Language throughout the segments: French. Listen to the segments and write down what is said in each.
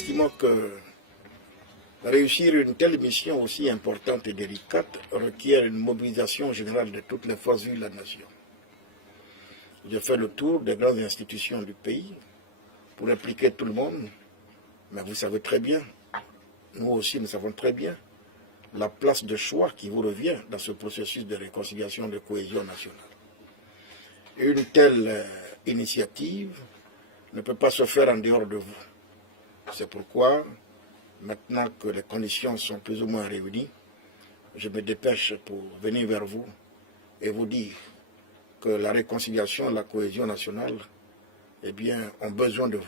estimons que réussir une telle mission aussi importante et délicate requiert une mobilisation générale de toutes les forces vives de la nation. J'ai fait le tour des grandes institutions du pays pour impliquer tout le monde, mais vous savez très bien, nous aussi nous savons très bien, la place de choix qui vous revient dans ce processus de réconciliation de cohésion nationale. Une telle initiative ne peut pas se faire en dehors de vous. C'est pourquoi, maintenant que les conditions sont plus ou moins réunies, je me dépêche pour venir vers vous et vous dire que la réconciliation, la cohésion nationale, eh bien, ont besoin de vous.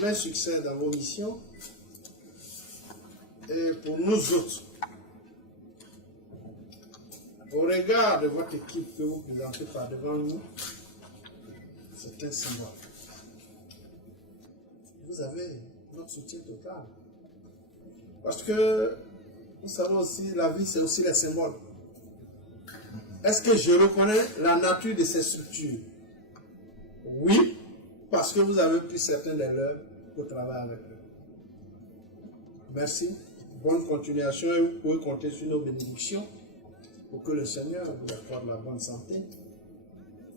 Plein succès dans vos missions et pour nous autres. Au regard de votre équipe que vous présentez par devant nous, c'est un symbole. Vous avez notre soutien total. Parce que vous savez aussi, la vie, c'est aussi les symboles. Est-ce que je reconnais la nature de ces structures? Oui, parce que vous avez pris certains des leurs pour travailler avec eux. Merci. Bonne continuation et vous pouvez compter sur nos bénédictions pour que le Seigneur vous accorde la bonne santé,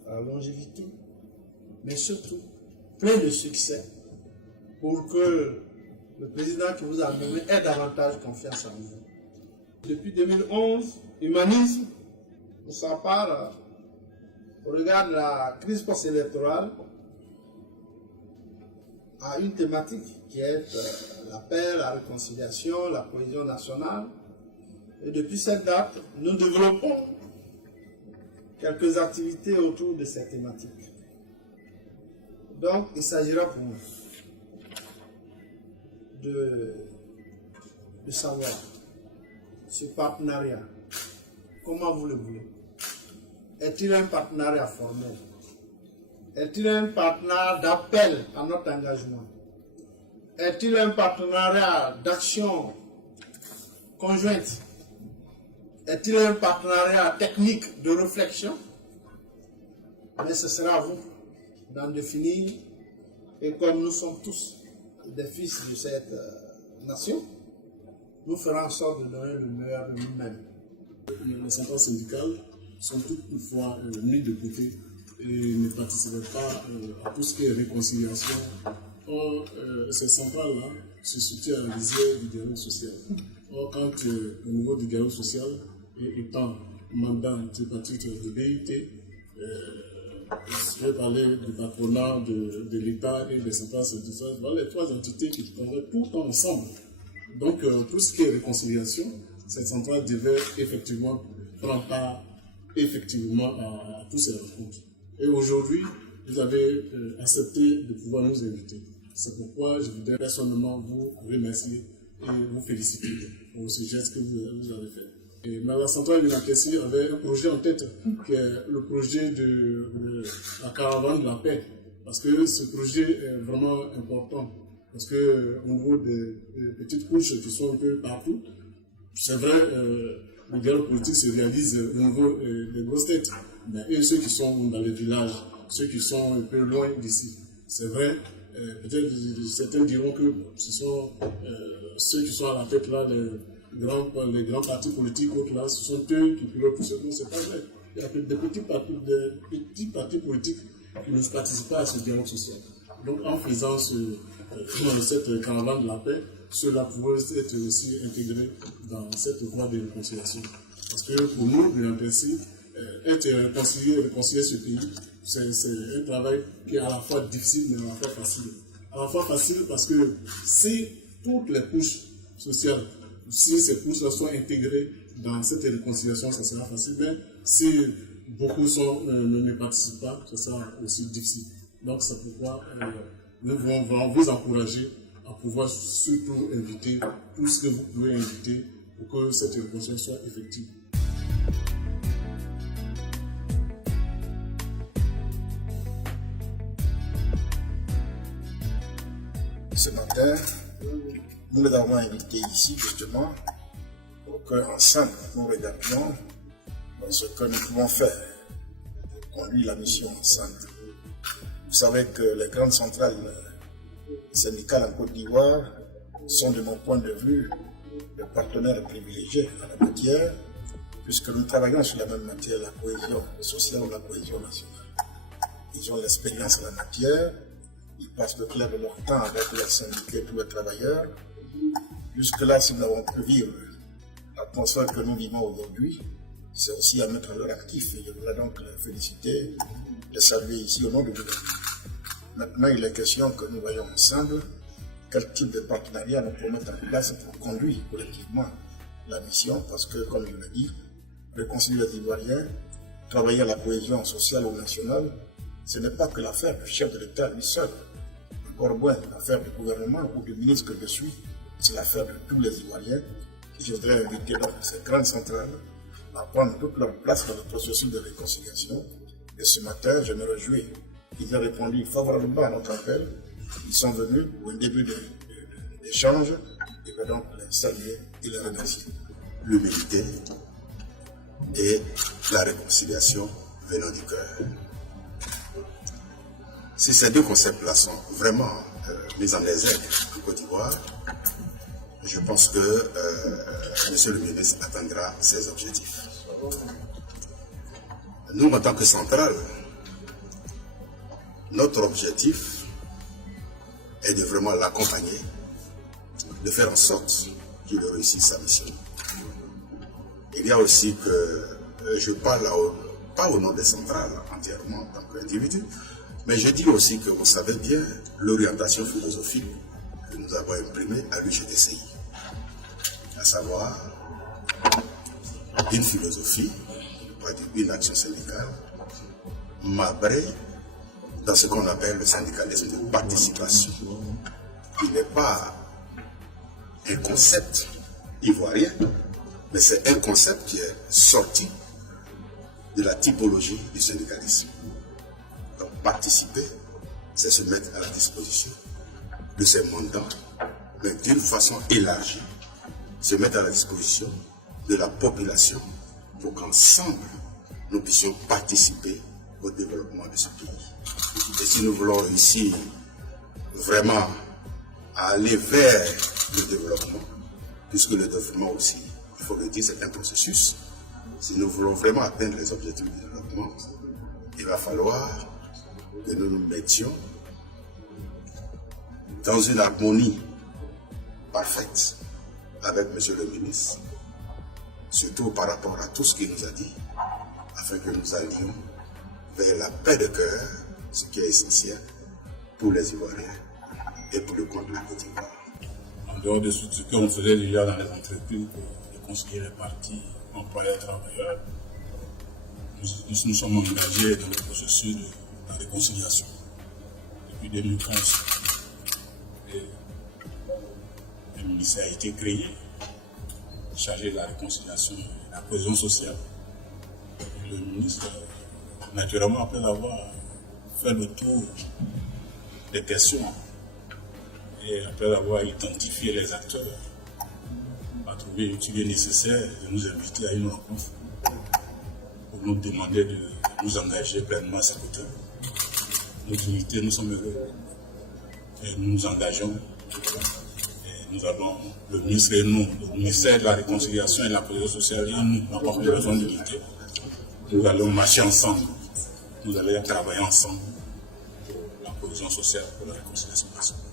la longévité, mais surtout plein de succès pour que le président qui vous a nommé ait davantage confiance en vous. Depuis 2011, Humanisme, pour sa part, au regard de la crise post-électorale, a une thématique qui est la paix, la réconciliation, la cohésion nationale. Et depuis cette date, nous développons quelques activités autour de cette thématique. Donc, il s'agira pour nous de savoir ce partenariat, comment vous le voulez. Est-il un partenariat formel? Est-il un partenariat d'appel à notre engagement? Est-il un partenariat d'action conjointe? Est-il un partenariat technique de réflexion? Mais ce sera à vous d'en définir. Et comme nous sommes tous des fils de cette nation, nous ferons en sorte de donner le meilleur de nous-mêmes. Les centrales syndicales sont toutes une fois mises de côté et ne participaient pas à tout ce qui est réconciliation. Or, ces centrales-là se soutiennent à la visée du dialogue social. Or, quand au niveau du dialogue social, étant mandat tripartite de BIT, je vais parler du patronat de l'État et des centrales syndicales, voilà les trois entités qui travaillent tout le temps ensemble. Donc, tout ce qui est réconciliation, cette centrale devait effectivement prendre part effectivement à tous ces rencontres. Et aujourd'hui, vous avez accepté de pouvoir nous inviter. C'est pourquoi je voudrais personnellement vous remercier et vous féliciter pour ce geste que vous avez fait. Et la centrale de l'Ankessi avait un projet en tête, qui est le projet de la caravane de la paix. Parce que ce projet est vraiment important. Parce que au niveau des petites couches qui sont un peu partout, c'est vrai, le dialogue politique se réalise au niveau des grosses têtes. Mais ceux qui sont dans les villages, ceux qui sont un peu loin d'ici, c'est vrai, peut-être certains diront que ce sont ceux qui sont à la tête là, les grands partis politiques autres là, ce sont eux qui pilotent tout ce que c'est pas vrai. Il y a des petits partis politiques qui ne participent pas à ce dialogue social. Donc en faisant cette caravane de la paix, cela pourrait être aussi intégré dans cette voie de réconciliation. Parce que pour nous, de l'Ankessi, être réconcilier ce pays, c'est un travail qui est à la fois difficile mais à la fois facile. À la fois facile parce que si toutes les couches sociales, si ces couches-là sont intégrées dans cette réconciliation, ça sera facile. Mais si beaucoup ne participent pas, ça sera aussi difficile. Donc c'est pourquoi nous voulons vous encourager à pouvoir surtout inviter tout ce que vous pouvez inviter pour que cette réconciliation soit effective. Ce matin, nous les avons invités ici justement pour qu'ensemble nous regardions dans ce que nous pouvons faire pour conduire la mission ensemble. Vous savez que les grandes centrales syndicales en Côte d'Ivoire sont, de mon point de vue, des partenaires privilégiés en la matière, puisque nous travaillons sur la même matière, la cohésion sociale ou la cohésion nationale. Ils ont l'expérience en la matière, ils passent le clair de leur temps avec les syndicats et tous les travailleurs. Jusque-là, si nous avons pu vivre l'atmosphère que nous vivons aujourd'hui, c'est aussi à mettre à leur actif. Et je voudrais donc les féliciter, les saluer ici au nom de Dieu. Maintenant, il est question que nous voyons ensemble quel type de partenariat nous pouvons mettre en place pour conduire collectivement la mission, parce que, comme je l'ai dit, réconcilier les Ivoiriens, travailler à la cohésion sociale ou nationale, ce n'est pas que l'affaire du chef de l'État lui seul. Encore moins l'affaire du gouvernement ou du ministre que je suis, c'est l'affaire de tous les Ivoiriens. Et je voudrais inviter donc ces grandes centrales à prendre toute leur place dans le processus de réconciliation. Et ce matin, je me réjouis qu'ils aient répondu favorablement à notre appel. Ils sont venus pour un début d'échange. Et je vais donc les saluer et les remercier. L'humilité et la réconciliation venant du cœur. Si ces deux concepts-là sont vraiment mis en exergue en Côte d'Ivoire, je pense que Monsieur le ministre atteindra ses objectifs. Nous, en tant que centrale, notre objectif est de vraiment l'accompagner, de faire en sorte qu'il réussisse sa mission. Il y a aussi que je parle pas au nom des centrales entièrement en tant qu'individu, mais je dis aussi que vous savez bien l'orientation philosophique que nous avons imprimée à l'UGTCI, à savoir une philosophie, une action syndicale, marbrée dans ce qu'on appelle le syndicalisme de participation, qui n'est pas un concept ivoirien, mais c'est un concept qui est sorti de la typologie du syndicalisme. Donc participer, c'est se mettre à la disposition de ses mandats, mais d'une façon élargie, se mettre à la disposition de la population pour qu'ensemble, nous puissions participer au développement de ce pays. Et si nous voulons réussir vraiment à aller vers le développement, puisque le développement aussi, il faut le dire, c'est un processus. Si nous voulons vraiment atteindre les objectifs du développement, il va falloir que nous nous mettions dans une harmonie parfaite avec M. le ministre, surtout par rapport à tout ce qu'il nous a dit, afin que nous allions vers la paix de cœur, ce qui est essentiel pour les Ivoiriens et pour le compte de la Côte d'Ivoire. En dehors de ce qu'on faisait déjà dans les entreprises pour réconcilier les partis employeurs-travailleurs, nous sommes engagés dans le processus de la réconciliation depuis 2015. Et un ministère a été créé, chargé de la réconciliation et de la cohésion sociale. Et le ministre, naturellement, après avoir fait le tour des questions et après avoir identifié les acteurs, a trouvé l'utilité nécessaire de nous inviter à une rencontre pour nous demander de nous engager pleinement à ses côtés. Notre unité, nous sommes heureux et nous nous engageons. Et nous avons, le ministre et nous, le ministère de la Réconciliation et de la Cohésion sociale, et nous n'avons pas besoin d'unité. Nous allons marcher ensemble, nous allons travailler ensemble pour la cohésion sociale, pour la réconciliation nationale.